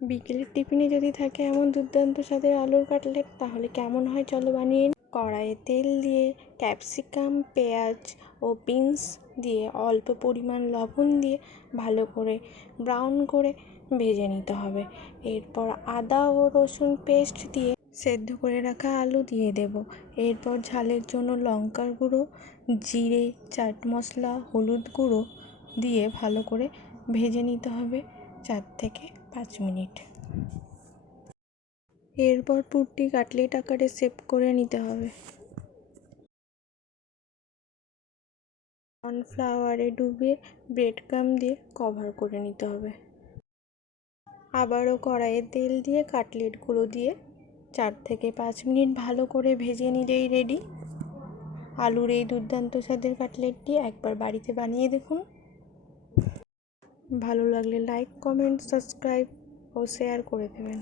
বিকেলের টিফিনে যদি থাকে এমন দুর্দান্ত স্বাদের আলুর কাটলেট, তাহলে কেমন হয় চলো বানিয়ে নিই। কড়াইয়ে তেল দিয়ে ক্যাপসিকাম, পেঁয়াজ ও বিনস দিয়ে অল্প পরিমাণ লবণ দিয়ে ভালো করে ব্রাউন করে ভেজে নিতে হবে। এরপর আদা ও রসুন পেস্ট দিয়ে সেদ্ধ করে রাখা আলু দিয়ে দেব। এরপর ঝালের জন্য লঙ্কার গুঁড়ো, জিরে, চাট মশলা, হলুদ গুঁড়ো দিয়ে ভালো করে ভেজে নিতে হবে 4 থেকে 5 মিনিট। এরপর পুরটি কাটলেট আকারে শেপ করে নিতে হবে। কর্নফ্লাওয়ারে ডুবিয়ে ব্রেড ক্রাম দিয়ে কভার করে নিতে হবে। আবারও কড়াইয়ে তেল দিয়ে কাটলেটগুলো দিয়ে 4 থেকে 5 মিনিট ভালো করে ভেজে নিলেই রেডি আলুর এই দুর্দান্ত স্বাদের কাটলেটটি। একবার বাড়িতে বানিয়ে দেখুন। ভালো লাগলে লাইক, কমেন্ট, সাবস্ক্রাইব ও শেয়ার করে দেবেন।